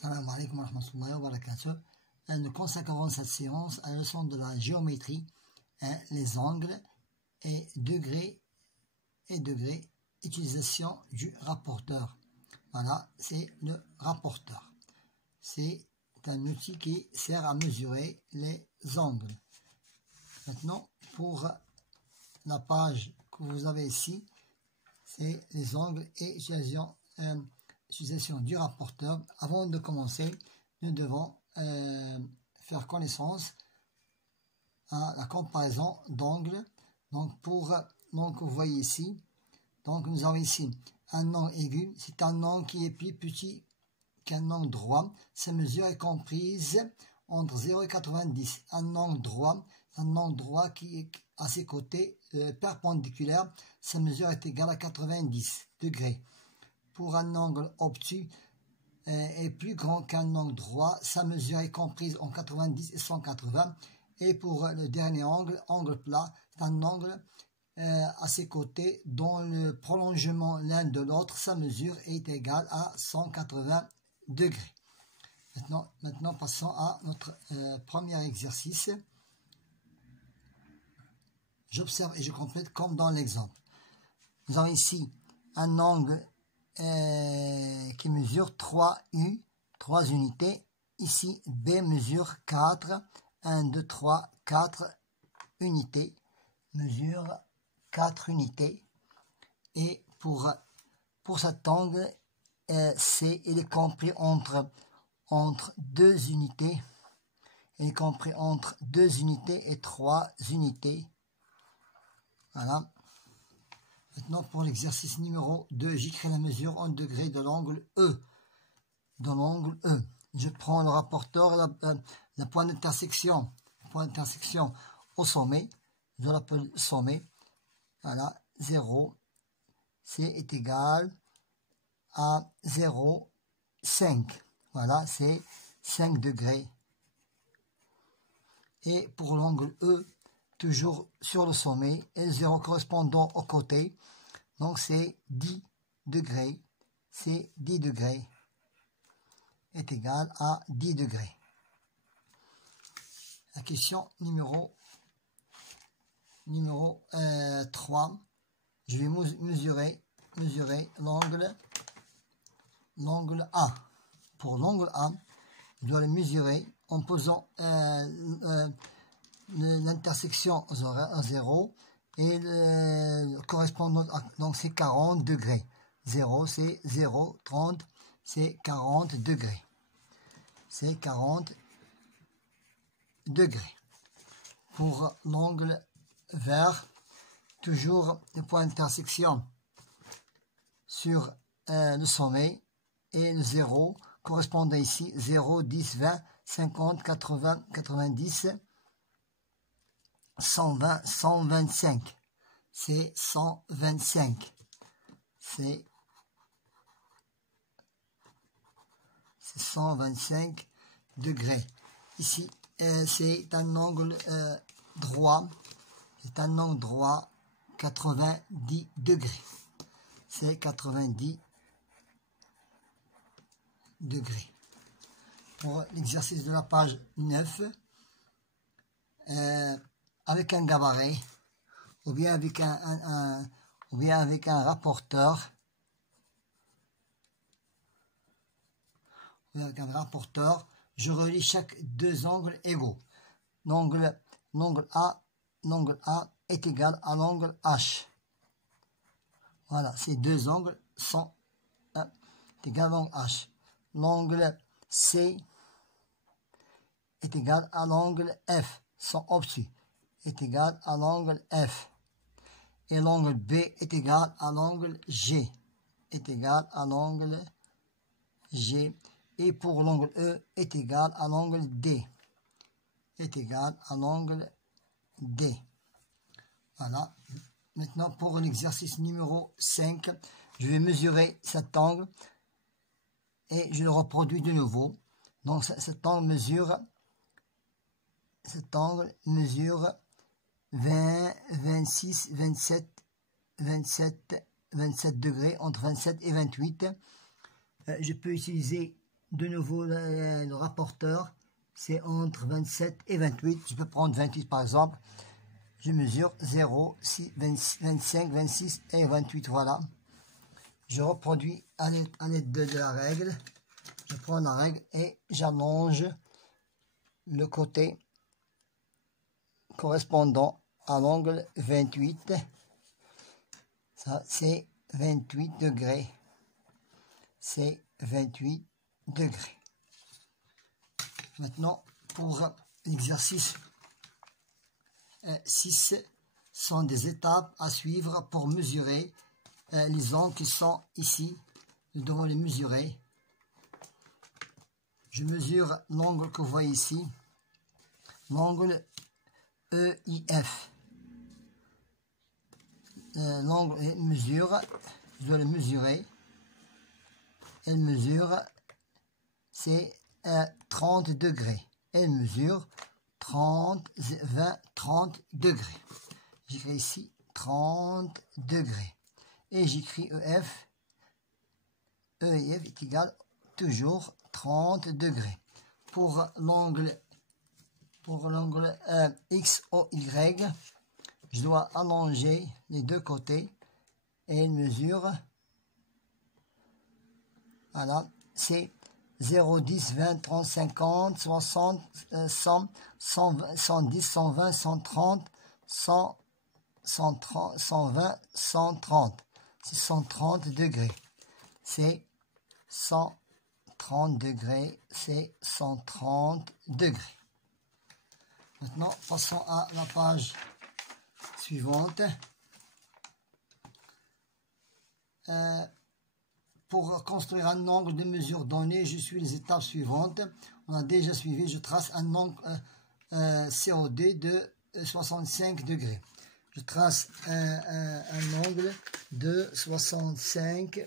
Salam alaikum wa rahmatullahi wa barakatuh. Nous consacrons cette séance à la leçon de la géométrie, les angles et degrés, utilisation du rapporteur. Voilà, c'est le rapporteur. C'est un outil qui sert à mesurer les angles. Maintenant, pour la page que vous avez ici, c'est les angles et utilisation du rapporteur. Avant de commencer, nous devons faire connaissance à la comparaison d'angles. Donc, vous voyez ici, donc nous avons ici un angle aigu. C'est un angle qui est plus petit qu'un angle droit. Sa mesure est comprise entre 0 et 90. Un angle droit qui est à ses côtés perpendiculaires. Sa mesure est égale à 90 degrés. Pour un angle obtus est plus grand qu'un angle droit, sa mesure est comprise en 90 et 180. Et pour le dernier angle, angle plat, c'est un angle à ses côtés dont le prolongement l'un de l'autre, sa mesure est égale à 180 degrés. Maintenant passons à notre premier exercice. J'observe et je complète comme dans l'exemple. Nous avons ici un angle qui mesure 3 unités. Ici, B mesure 4. 1, 2, 3, 4 unités. Mesure 4 unités. Et pour cet angle, C, il est compris entre 2 unités. Il est compris entre 2 unités et 3 unités. Voilà. Maintenant, pour l'exercice numéro 2, j'écris la mesure en degrés de l'angle E. Je prends le rapporteur, le point d'intersection au sommet. Je l'appelle sommet. Voilà, 0. C est égal à 0,5. Voilà, c'est 5 degrés. Et pour l'angle E, toujours sur le sommet, et 0 correspondant au côté. Donc c'est 10 degrés. C'est 10 degrés. Est égal à 10 degrés. La question numéro 3. Je vais mesurer l'angle A. Pour l'angle A, je dois le mesurer en posant l'intersection à 0 et le correspondant, donc c'est 40 degrés. 0 c'est 0, 30 c'est 40 degrés. C'est 40 degrés. Pour l'angle vert, toujours le point d'intersection sur le sommet et le 0 correspondant ici 0, 10, 20, 50, 80, 90, 120, 125. C'est 125. C'est 125 degrés. Ici, c'est un angle droit. C'est un angle droit 90 degrés. C'est 90 degrés. Pour l'exercice de la page 9, avec un gabarit, ou bien avec un rapporteur, je relie chaque deux angles égaux. L'angle A est égal à l'angle H. Voilà, ces deux angles sont égaux à l'angle H. L'angle C est égal à l'angle F, son obtus, est égal à l'angle F. Et l'angle B est égal à l'angle G, est égal à l'angle G. Et pour l'angle E est égal à l'angle D, est égal à l'angle D. Voilà. Maintenant, pour l'exercice numéro 5, je vais mesurer cet angle et je le reproduis de nouveau. Donc, cet angle mesure 20, 26, 27 degrés, entre 27 et 28. Je peux utiliser de nouveau le rapporteur, c'est entre 27 et 28. Je peux prendre 28 par exemple. Je mesure 0, 6, 25, 26 et 28, voilà. Je reproduis à l'aide de la règle. Je prends la règle et j'allonge le côté correspondant à l'angle 28. Ça, c'est 28 degrés. C'est 28 degrés. Maintenant, pour l'exercice 6, sont des étapes à suivre pour mesurer les angles qui sont ici. Nous devons les mesurer. Je mesure l'angle que vous voyez ici, l'angle EIF. L'angle mesure, je dois le mesurer. Elle mesure, c'est 30 degrés. Elle mesure 30 degrés. J'écris ici 30 degrés. Et j'écris EF. EIF est égal toujours 30 degrés. Pour l'angle XOY, je dois allonger les deux côtés et elle mesure, voilà, c'est 0, 10, 20, 30, 50, 60, 100, 110, 120, 130, 100, 130, 120, 130. C'est 130 degrés. C'est 130 degrés. C'est 130 degrés. Maintenant, passons à la page suivante. Pour construire un angle de mesure donné, je suis les étapes suivantes. On a déjà suivi, je trace un angle COD de 65 degrés. Je trace un angle de 65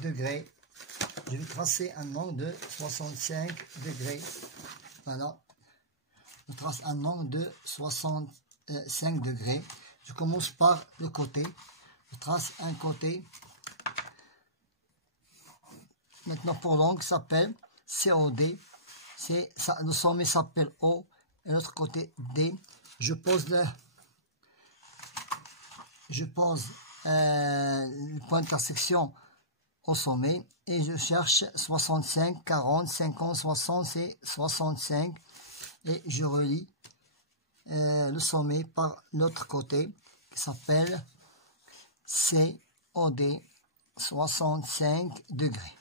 degrés. Je vais tracer un angle de 65 degrés. Voilà. Je trace un angle de 65 degrés. Je commence par le côté. Je trace un côté. Maintenant, pour l'angle s'appelle COD. Le sommet s'appelle O et l'autre côté D. Je pose le point d'intersection au sommet et je cherche 65, 40, 50, 60, c'est 65 et je relie le sommet par l'autre côté qui s'appelle COD 65 degrés.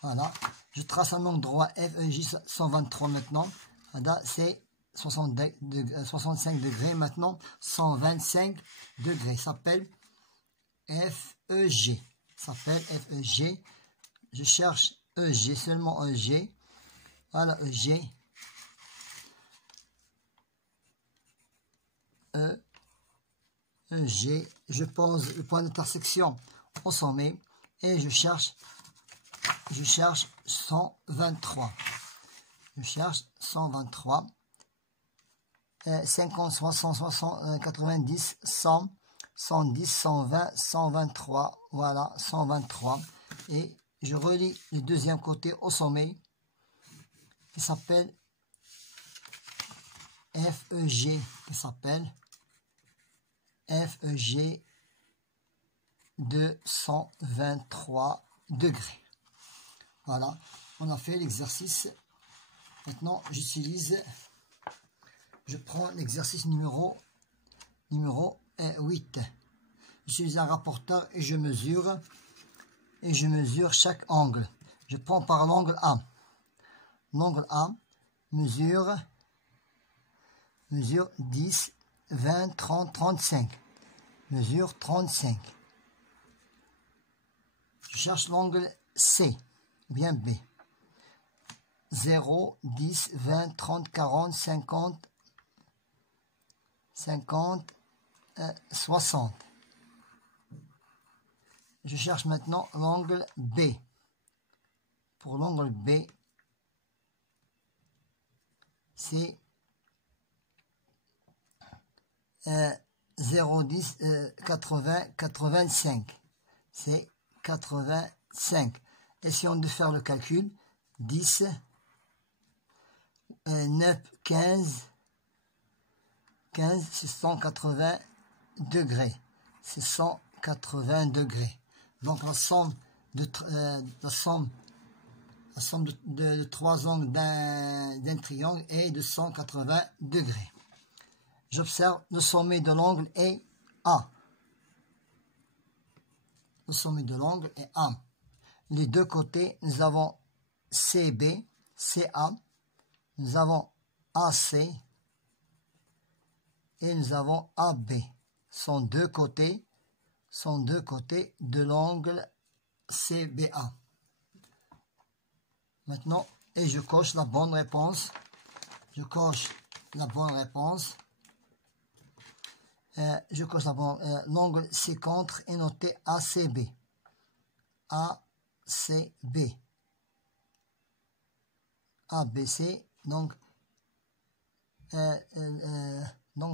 Voilà, je trace un angle droit FEJ 123 maintenant. Voilà, c'est 65 degrés. Maintenant, 125 degrés. S'appelle FEG. S'appelle FEG. Je cherche EG, seulement EG. Voilà, EG. EG. Je pose le point d'intersection au sommet et je cherche 123. Je cherche 123. 50, 60, 60, 90, 100, 110, 120, 123. Voilà, 123. Et je relie le deuxième côté au sommet qui s'appelle FEG. Qui s'appelle FEG de 123 degrés. Voilà, on a fait l'exercice. Maintenant, je prends l'exercice numéro 8. J'utilise un rapporteur et je mesure chaque angle. Je prends par l'angle A. L'angle A mesure 10, 20, 30, 35. Mesure 35. Je cherche l'angle C, bien B. 0, 10, 20, 30, 40, 50, 60. Je cherche maintenant l'angle B. Pour l'angle B, c'est 0, 10, 80, 85. C'est 85. essayons de faire le calcul. 10, 9, 15, c'est 180 degrés. C'est 180 degrés. Donc la somme de trois angles d'un triangle est de 180 degrés. J'observe le sommet de l'angle est A. Le sommet de l'angle est A. Les deux côtés, nous avons CB, CA, nous avons AC et nous avons AB. Sont deux côtés de l'angle CBA. Maintenant, et je coche la bonne réponse. Je coche la bonne réponse. L'angle C-contre est noté ACB. ACB. ABC. Donc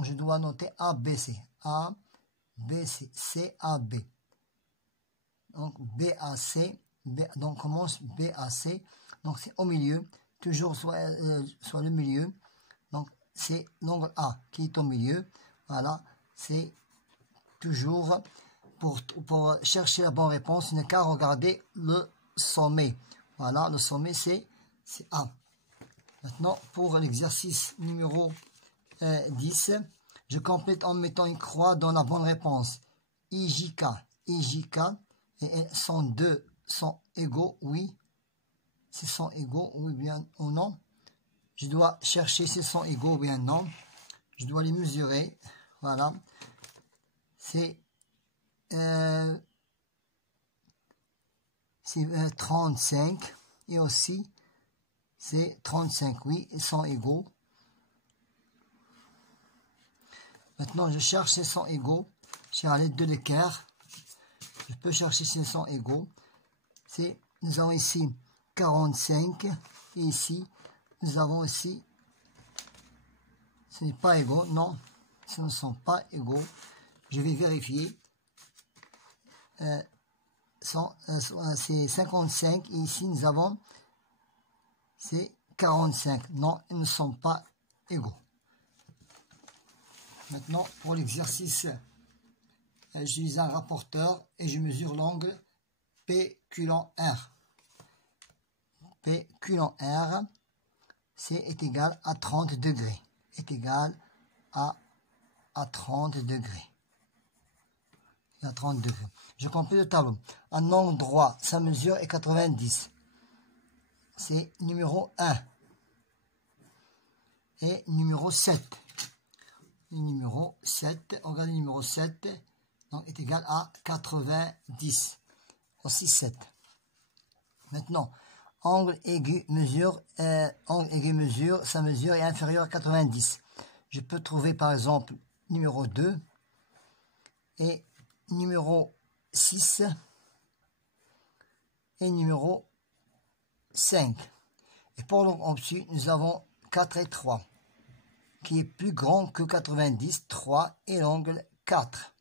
je dois noter ABC. ABC. CAB. Donc BAC. Donc on commence BAC. Donc c'est au milieu. Toujours soit le milieu. Donc c'est l'angle A qui est au milieu. Voilà. C'est toujours pour chercher la bonne réponse, il n'y a qu'à regarder le sommet. Voilà, le sommet c'est A. Maintenant, pour l'exercice numéro 10, je complète en mettant une croix dans la bonne réponse. IJK, et sont deux sont égaux, oui. S'ils sont égaux, oui bien ou non. Je dois chercher s'ils sont égaux ou bien non. Je dois les mesurer. Voilà. C'est 35 et aussi c'est 35, oui, ils sont égaux. Maintenant, je cherche s'ils sont égaux. J'ai à l'aide de l'équerre. Je peux chercher s'ils sont égaux. Nous avons ici 45 et ici, nous avons ici, ce n'est pas égaux, non, ce ne sont pas égaux. Je vais vérifier. C'est 55 et ici nous avons c'est 45. Non, ils ne sont pas égaux. Maintenant, pour l'exercice, j'utilise un rapporteur et je mesure l'angle PQ R. PQ R, est égal à 30 degrés. Est égal à 30 degrés. À 30 degrés. Je complète le tableau. Un angle droit, sa mesure est 90. C'est numéro 1. Et numéro 7. Numéro 7, regardez le numéro 7, donc est égal à 90. Aussi 7. Maintenant, angle aigu mesure, sa mesure est inférieure à 90. Je peux trouver par exemple numéro 2 et numéro 6 et numéro 5. Et pour l'angle obtus, nous avons 4 et 3, qui est plus grand que 90, 3 et l'angle 4.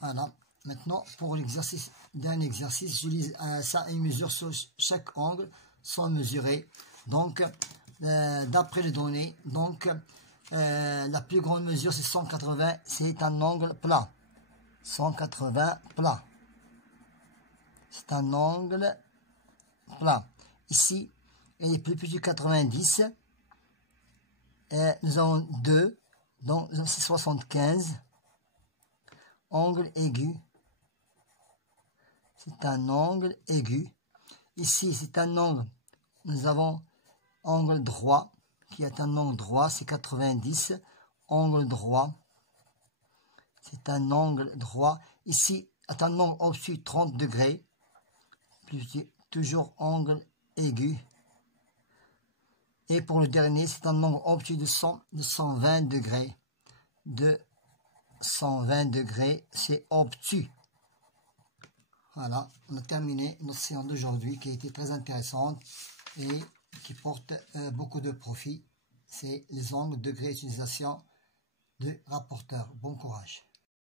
Voilà. Maintenant, pour l'exercice d'un exercice, j'utilise une mesure sur chaque angle sont mesurés. Donc, d'après les données, donc la plus grande mesure c'est 180, c'est un angle plat. 180 plat. C'est un angle plat. Ici, il est plus petit que 90. Nous avons 2, donc c'est 75. Angle aigu. C'est un angle aigu. Ici, c'est un angle. Nous avons angle droit, qui est un angle droit, c'est 90. Angle droit. C'est un angle droit. Ici, c'est un angle obtus 30 degrés. Toujours angle aigu. Et pour le dernier, c'est un angle obtus de 120 degrés. De 120 degrés, c'est obtus. Voilà, on a terminé notre séance d'aujourd'hui qui a été très intéressante et qui porte beaucoup de profit. C'est les angles, degrés, utilisation de rapporteur. Bon courage.